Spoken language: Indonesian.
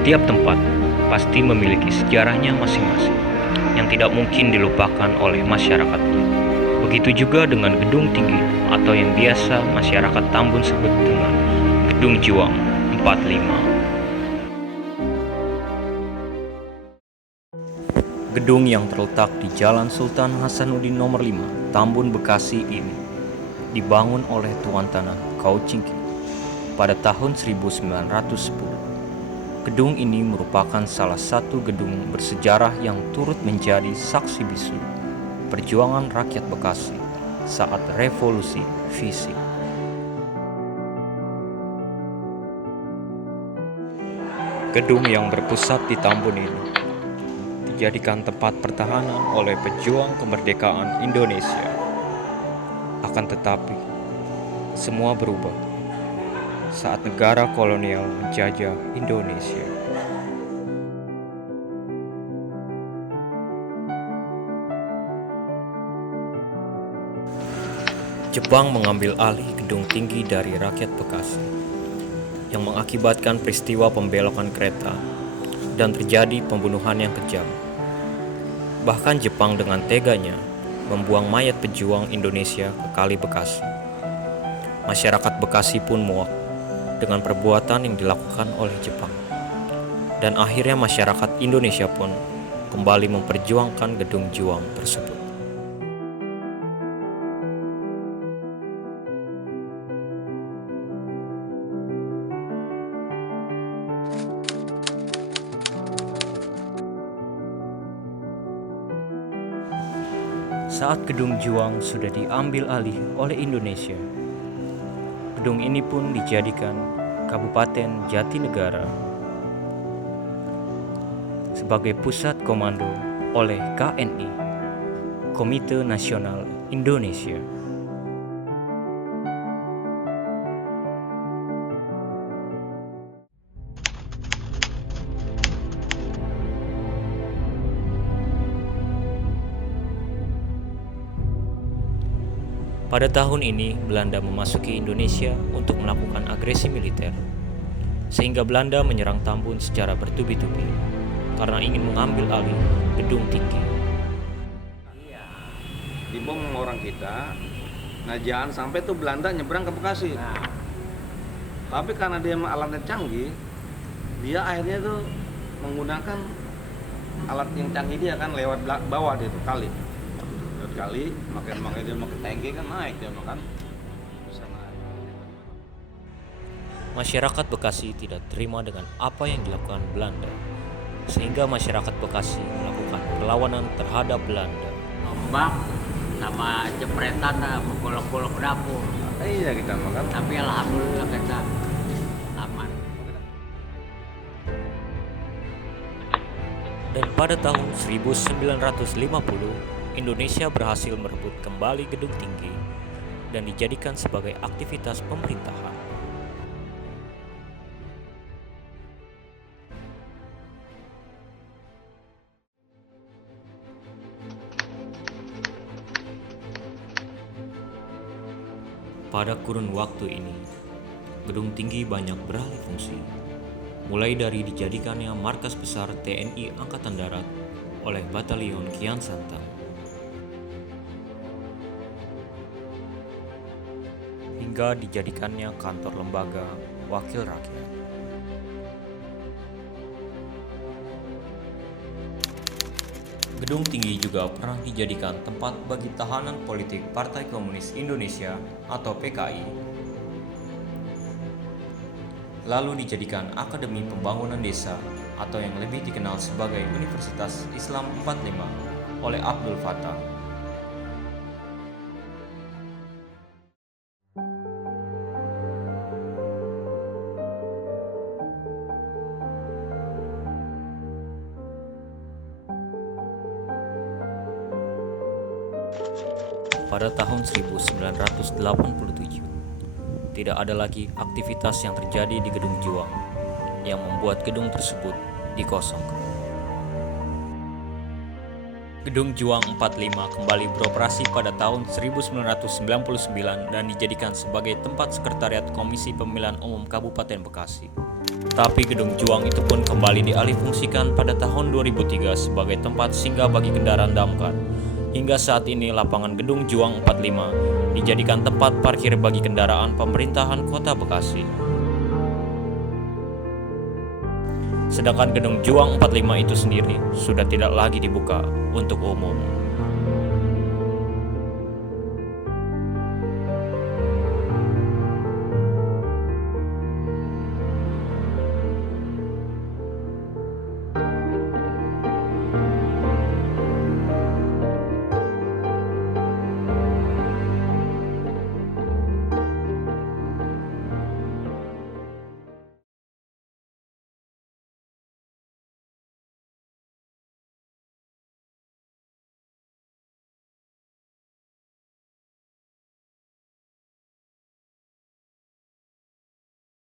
Setiap tempat pasti memiliki sejarahnya masing-masing yang tidak mungkin dilupakan oleh masyarakatnya. Begitu juga dengan Gedung Tinggi atau yang biasa masyarakat Tambun sebut dengan Gedung Juang 45. Gedung yang terletak di Jalan Sultan Hasanuddin nomor 5, Tambun, Bekasi ini dibangun oleh Tuan Tanah Kaucingki pada tahun 1910. Gedung ini merupakan salah satu gedung bersejarah yang turut menjadi saksi bisu perjuangan rakyat Bekasi saat revolusi fisik. Gedung yang berpusat di Tambun ini dijadikan tempat pertahanan oleh pejuang kemerdekaan Indonesia. Akan tetapi, semua berubah saat negara kolonial menjajah Indonesia. Jepang mengambil alih Gedung Tinggi dari rakyat Bekasi, yang mengakibatkan peristiwa pembelokan kereta dan terjadi pembunuhan yang kejam. Bahkan Jepang dengan teganya membuang mayat pejuang Indonesia ke Kali Bekasi. Masyarakat Bekasi pun muak dengan perbuatan yang dilakukan oleh Jepang. Dan akhirnya masyarakat Indonesia pun kembali memperjuangkan Gedung Juang tersebut. Saat Gedung Juang sudah diambil alih oleh Indonesia, gedung ini pun dijadikan Kabupaten Jatinegara sebagai pusat komando oleh KNI, Komite Nasional Indonesia. Pada tahun ini, Belanda memasuki Indonesia untuk melakukan agresi militer, sehingga Belanda menyerang Tambun secara bertubi-tubi karena ingin mengambil alih Gedung Tinggi. Iya, dibom orang kita. Nah, jangan sampai tuh Belanda nyebrang ke Bekasi. Tapi karena dia alatnya canggih, dia akhirnya tuh menggunakan alat yang canggih dia kan lewat bawah dia tuh kali. Makanya dia mau ke tanki kan naik dia makan bisa naik. Masyarakat Bekasi tidak terima dengan apa yang dilakukan Belanda, sehingga masyarakat Bekasi melakukan perlawanan terhadap Belanda. Ombak sama jepretan mengkolok-kolok dapur. Iya kita makan. Tapi alhamdulillah kita aman. Dan pada tahun 1950, Indonesia berhasil merebut kembali Gedung Tinggi dan dijadikan sebagai aktivitas pemerintahan. Pada kurun waktu ini, Gedung Tinggi banyak beralih fungsi, mulai dari dijadikannya markas besar TNI Angkatan Darat oleh Batalion Kian Santang, hingga dijadikannya kantor lembaga wakil rakyat. Gedung Tinggi juga pernah dijadikan tempat bagi tahanan politik Partai Komunis Indonesia atau PKI. Lalu dijadikan Akademi Pembangunan Desa atau yang lebih dikenal sebagai Universitas Islam 45 oleh Abdul Fattah. Pada tahun 1987, tidak ada lagi aktivitas yang terjadi di Gedung Juang yang membuat gedung tersebut dikosongkan. Gedung Juang 45 kembali beroperasi pada tahun 1999 dan dijadikan sebagai tempat sekretariat Komisi Pemilihan Umum Kabupaten Bekasi. Tapi Gedung Juang itu pun kembali dialihfungsikan pada tahun 2003 sebagai tempat singgah bagi kendaraan damkar. Hingga saat ini lapangan Gedung Juang 45 dijadikan tempat parkir bagi kendaraan pemerintahan Kota Bekasi. Sedangkan Gedung Juang 45 itu sendiri sudah tidak lagi dibuka untuk umum.